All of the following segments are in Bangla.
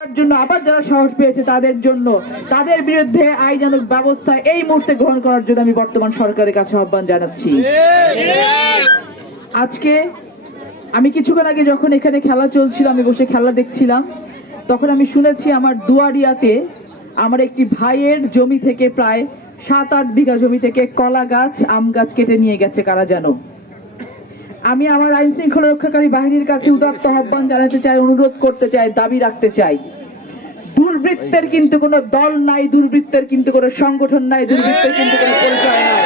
জন্য আবার যারা সাহস পেয়েছে তাদের জন্য তাদের বিরুদ্ধে আইনানুগ ব্যবস্থা এই মুহূর্তে গ্রহণ করার জন্য আমি বর্তমান সরকারের কাছে আহ্বান জানাচ্ছি। আজকে আমি কিছুক্ষণ আগে যখন এখানে খেলা চলছিল, আমি বসে খেলা দেখছিলাম, তখন আমি শুনেছি আমার দুয়ারিয়াতে আমার একটি ভাইয়ের জমি থেকে প্রায় 7-8 বিঘা জমি থেকে কলা গাছ, আম গাছ কেটে নিয়ে গেছে কারা যেন। আমি আমার আইন শৃঙ্খলা রক্ষাকারী বাহিনীর কাছে উদাত্ত আহ্বান জানাতে চাই, অনুরোধ করতে চাই, দাবি রাখতে চাই। দুর্বৃত্তের কিন্তু কোনো দল নাই, দুর্বৃত্তের কিন্তু কোনো সংগঠন নাই, দুর্বৃত্তের কিন্তু কোনো পরিচয় নাই।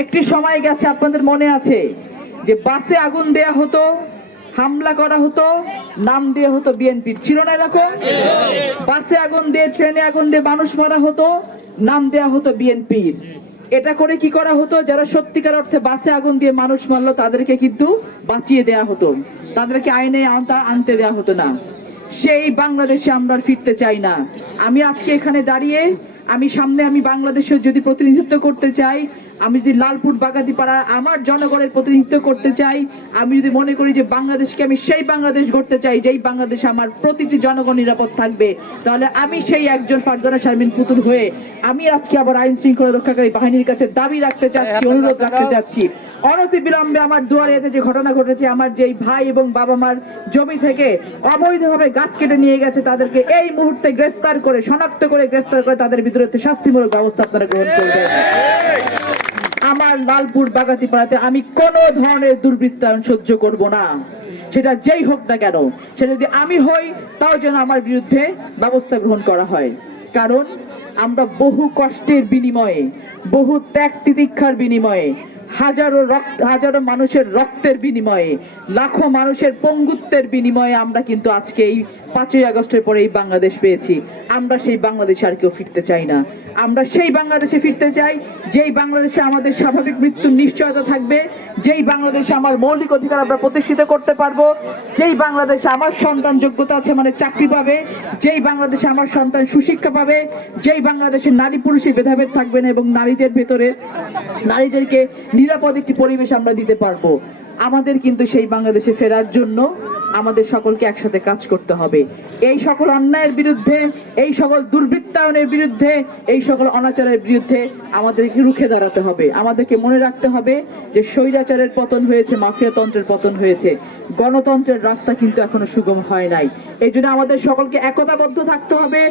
একটি সময় গেছে, আপনাদের মনে আছে যে বাসে আগুন দেয়া হতো, হামলা করা হতো, নাম দিয়ে হতো বিএনপির, ছিল না এরকম? বাসে আগুন দিয়ে, ট্রেনে আগুন দিয়ে মানুষ মারা হতো, নাম দেয়া হতো বিএনপির। এটা করে কি করা হতো? যারা সত্যিকার অর্থে বাসে আগুন দিয়ে মানুষ মারলো তাদেরকে কিন্তু বাঁচিয়ে দেয়া হতো, তাদেরকে আইনে আনতে দেয়া হতো না। সেই বাংলাদেশে আমরা ফিরতে চাই না। আমি আজকে এখানে দাঁড়িয়ে আমি বাংলাদেশের যদি প্রতিনিধিত্ব করতে চাই, আমি যদি লালপুর বাগাতিপাড়া আমার জনগণের প্রতিনিধিত্ব করতে চাই, আমি যদি মনে করি যে বাংলাদেশকে আমি সেই বাংলাদেশ গড়তে চাই যেই বাংলাদেশে আমার প্রতিটি জনগণ নিরাপদ থাকবে, তাহলে আমি সেই একজন ফারজানা শারমিন পুতুল হয়ে আমি আজকে আবার আইন শৃঙ্খলা রক্ষাকারী বাহিনীর কাছে দাবি রাখতে চাচ্ছি, অনুরোধ রাখতে চাচ্ছি, অনতিবিলম্বে আমার দুয়ারিয়াতে যে ঘটনা ঘটেছে, আমার যেই ভাই এবং বাবা মার জমি থেকে অবৈধভাবে গাছ কেটে নিয়ে গেছে, তাদেরকে এই মুহূর্তে গ্রেফতার করে, শনাক্ত করে গ্রেফতার করে তাদের বিরুদ্ধে শাস্তিমূলক ব্যবস্থা আপনারা গ্রহণ করবেন। আমার লালপুর বাগাতিপাড়াতে আমি কোন ধরনের দুর্বৃত্তায়ন সহ্য করব না, সেটা যেই হোক না কেন। সেটা যদি আমি হই, তাও যেন আমার বিরুদ্ধে ব্যবস্থা গ্রহণ করা হয়। কারণ আমরা বহু কষ্টের বিনিময়ে, বহু ত্যাগ তিতিক্ষার বিনিময়ে, হাজারো মানুষের রক্তের বিনিময়ে, লাখো মানুষের পঙ্গুত্বের বিনিময়ে আমরা কিন্তু আজকে এই 5ই আগস্টের পরে এই বাংলাদেশ পেয়েছি। আমরা সেই বাংলাদেশে আর কেউ ফিরতে চাই না। আমরা সেই বাংলাদেশে ফিরতে চাই যেই বাংলাদেশে আমাদের স্বাভাবিক মৃত্যুর নিশ্চয়তা থাকবে, যেই বাংলাদেশে আমার মৌলিক অধিকার আমরা প্রতিষ্ঠিত করতে পারবো, যেই বাংলাদেশে আমার সন্তান যোগ্যতা আছে মানে চাকরি পাবে, যেই বাংলাদেশে আমার সন্তান সুশিক্ষা পাবে, যেই বাংলাদেশে নারী পুরুষের ভেদাভেদ থাকবে না এবং নারীদের ভেতরে নারীদেরকে নিরাপদ একটি পরিবেশ আমরা দিতে পারবো। আমাদের কিন্তু সেই বাংলাদেশে ফেরার জন্য আমাদের সকলকে একসাথে কাজ করতে হবে। এই সকল অন্যায়ের বিরুদ্ধে, এই সকল দুর্বৃত্তায়নের বিরুদ্ধে, এই সকল অনাচারের বিরুদ্ধে আমাদেরকে রুখে দাঁড়াতে হবে। আমাদেরকে মনে রাখতে হবে যে স্বৈরাচারের পতন হয়েছে, মাফিয়াতন্ত্রের পতন হয়েছে, গণতন্ত্রের রাস্তা কিন্তু এখনো সুগম হয় নাই। এই জন্য আমাদের সকলকে একতাবদ্ধ থাকতে হবে,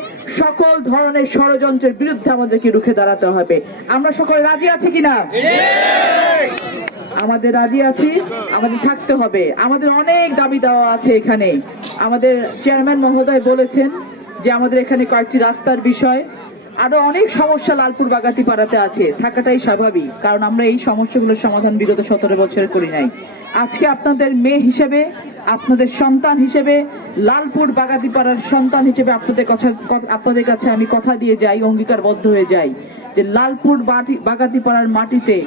সকল ধরনের ষড়যন্ত্রের বিরুদ্ধে আমাদেরকে রুখে দাঁড়াতে হবে। আমরা সকলে রাজি আছি কিনা? আমাদের রাজি আছি, আমাদের থাকতে হবে। আমাদের অনেক দাবি দেওয়া আছে এখানে। আমাদের চেয়ারম্যান মহোদয় বলেছেন যে আমাদের এখানে কয়েকটি রাস্তার বিষয়, আরো অনেক সমস্যা লালপুর বাগাতিপাড়াতে আছে, থাকাটাই স্বাভাবিক, কারণ আমরা এই সমস্যাগুলোর সমাধান বিগত 17 বছরে করি নাই। আজকে আপনাদের মেয়ে হিসেবে, আপনাদের সন্তান হিসেবে, লালপুর বাগাতিপাড়ার সন্তান হিসেবে আপনাদের কাছে আমি কথা দিয়ে যাই, অঙ্গীকারবদ্ধ হয়ে যাই যে লালপুর বাগাতিপাড়ার মাটিতে